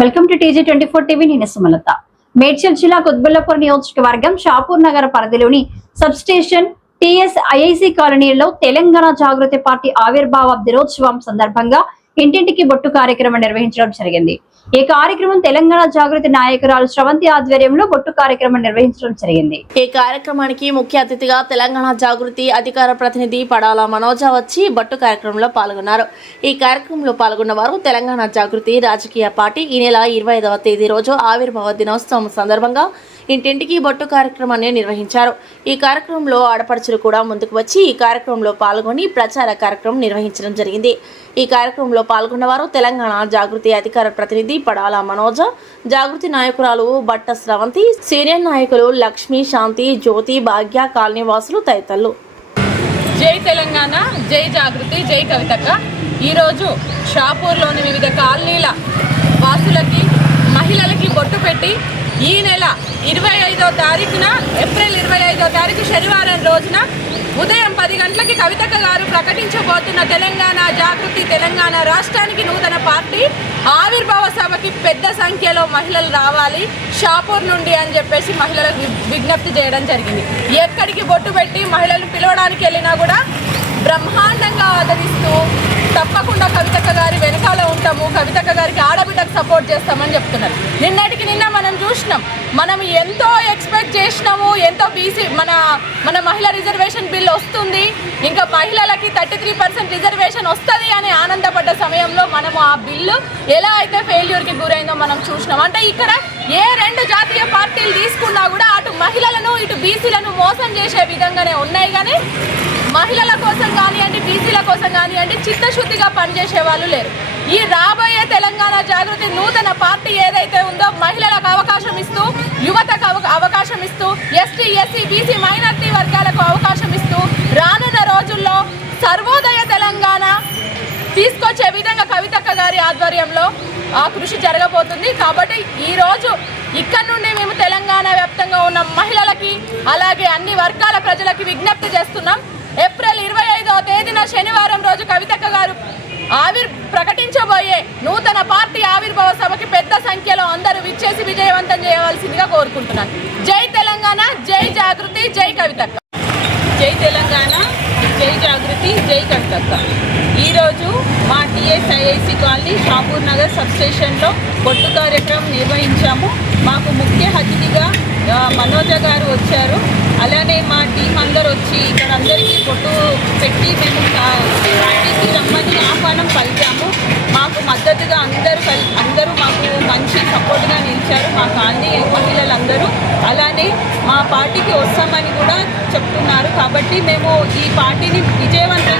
Welcome to TG24 TV. నేను సుమలత. మేడ్చల్ జిల్లా కుత్బుల్లాపూర్ నియోజకవర్గం షాపూర్ నగర పరిధిలోని సబ్ స్టేషన్ TSIIC కాలనీలో తెలంగాణ జాగృతి పార్టీ ఆవిర్భావ దినోత్సవం సందర్భంగా ఇంటింటికి బొట్టు కార్యక్రమం నిర్వహించడం జరిగింది. ఈ కార్యక్రమం తెలంగాణ జాగృతి నాయకురాలు శ్రవంతి ఆధ్వర్యంలో బొట్టు కార్యక్రమం నిర్వహించడం జరిగింది. ఈ కార్యక్రమానికి ముఖ్య అతిథిగా తెలంగాణ జాగృతి అధికార ప్రతినిధి పడాల మనోజ వచ్చి బొట్టు కార్యక్రమంలో పాల్గొన్నారు. ఈ కార్యక్రమంలో పాల్గొన్న వారు తెలంగాణ జాగృతి రాజకీయ పార్టీ ఈ నెల 25వ తేదీ రోజు ఆవిర్భావ దినోత్సవం సందర్భంగా ఇంటింటికి బొట్టు కార్యక్రమాన్ని నిర్వహించారు. ఈ కార్యక్రమంలో ఆడపడుచులు కూడా ముందుకు వచ్చి ఈ కార్యక్రమంలో పాల్గొని ప్రచార కార్యక్రమం నిర్వహించడం జరిగింది. ఈ కార్యక్రమంలో పాల్గొన్న వారు తెలంగాణ జాగృతి అధికార ప్రతినిధి పడాల మనోజ, జాగృతి నాయకురాలు బట్ట స్రవంతి, సీనియర్ నాయకులు లక్ష్మి, శాంతి, జ్యోతి, భాగ్య, కాలనీ వాసులు తదితరులు. జై తెలంగాణ, జై జాగృతి, జై కవితక్క. ఈరోజు షాపూర్లోని వివిధ కాలనీల వాసులకి, మహిళలకి బొట్టు పెట్టి ఈ నెల 25వ తారీఖున ఏప్రిల్ 25వ తారీఖు శనివారం రోజున ఉదయం 10 గంటలకి కవితక్క గారు ప్రకటించబోతున్న తెలంగాణ జాగృతి తెలంగాణ రాష్ట్రానికి నూతన పార్టీ ఆవిర్భావ సభకి పెద్ద సంఖ్యలో మహిళలు రావాలి షాపూర్ నుండి అని చెప్పేసి మహిళలకు విజ్ఞప్తి చేయడం జరిగింది. ఎక్కడికి బొట్టు పెట్టి మహిళలు పిలవడానికి వెళ్ళినా కూడా బ్రహ్మాండంగా ఆదరిస్తూ తప్పకుండా కవితక్క గారి వెనకాల ఉంటాము, కవితక్క గారికి ఆడబిడ్డకు సపోర్ట్ చేస్తామని చెప్తున్నారు. నిన్నటికి నిన్న మనం చూసినాం, మనం ఎంతో ఎక్స్పెక్ట్ చేసినాము, ఎంతో బీసీ మన మహిళా రిజర్వేషన్ బిల్ వస్తుంది, ఇంకా మహిళలకి 33% రిజర్వేషన్ వస్తుంది అని ఆనందపడ్డ సమయంలో మనము ఆ బిల్లు ఎలా అయితే ఫెయిల్యూర్కి గురైందో మనం చూసినాం. అంటే ఇక్కడ ఏ రెండు జాతీయ పార్టీలు తీసుకున్నా కూడా అటు మహిళలను ఇటు బీసీలను మోసం చేసే విధంగానే ఉన్నాయి. కానీ మహిళల కోసం కానివ్వండి, బీసీల కోసం కానివ్వండి చిత్తశుద్ధిగా పనిచేసే వాళ్ళు లేరు. ఈ రాబోయే తెలంగాణ జాగృతి నూతన పార్టీ ఏదైతే ఉందో మహిళలకు అవకాశం ఇస్తూ, యువతకు అవకాశం ఇస్తూ, ఎస్టీ, ఎస్సీ, బీసీ, మైనార్టీ వర్గాలకు అవకాశం ఇస్తూ రానున్న రోజుల్లో సర్వోదయ తెలంగాణ తీసుకొచ్చే విధంగా కవితక్క గారి ఆధ్వర్యంలో ఆ కృషి జరగబోతుంది. కాబట్టి ఈరోజు ఇక్కడ నుండి మేము తెలంగాణ వ్యాప్తంగా ఉన్న మహిళలకి అలాగే అన్ని వర్గాల ప్రజలకి విజ్ఞప్తి చేస్తున్నాం. ఏప్రిల్ 25వ తేదీన శనివారం రోజు కవితక్క గారు ప్రకటించబోయే నూతన పార్టీ ఆవిర్భావ సభకి పెద్ద సంఖ్యలో అందరూ విచ్చేసి విజయవంతం చేయవలసిందిగా కోరుకుంటున్నాను. జై తెలంగాణ, జై జాగృతి, జై కవితక్క. జై తెలంగాణ, జై జాగృతి, జై కవితక్క. ఈరోజు మా TSIIC colony Shapur Nagar sub స్టేషన్లో బొట్టు కార్యక్రమం నిర్వహించాము. మాకు ముఖ్య అతిథిగా మనోజ గారు వచ్చారు. అలానే మా టీం అందరు వచ్చి ఇక్కడ అందరికీ బొట్టు పెట్టి మేము పార్టీకి రమ్మని ఆహ్వానం పలికాము. మాకు మద్దతుగా అందరూ మాకు మంచి సపోర్ట్గా నిలిచారు, మా కాలనీ మహిళలందరూ. అలానే మా పార్టీకి వస్తామని కూడా చెప్తున్నారు. కాబట్టి మేము ఈ పార్టీని విజయవంతం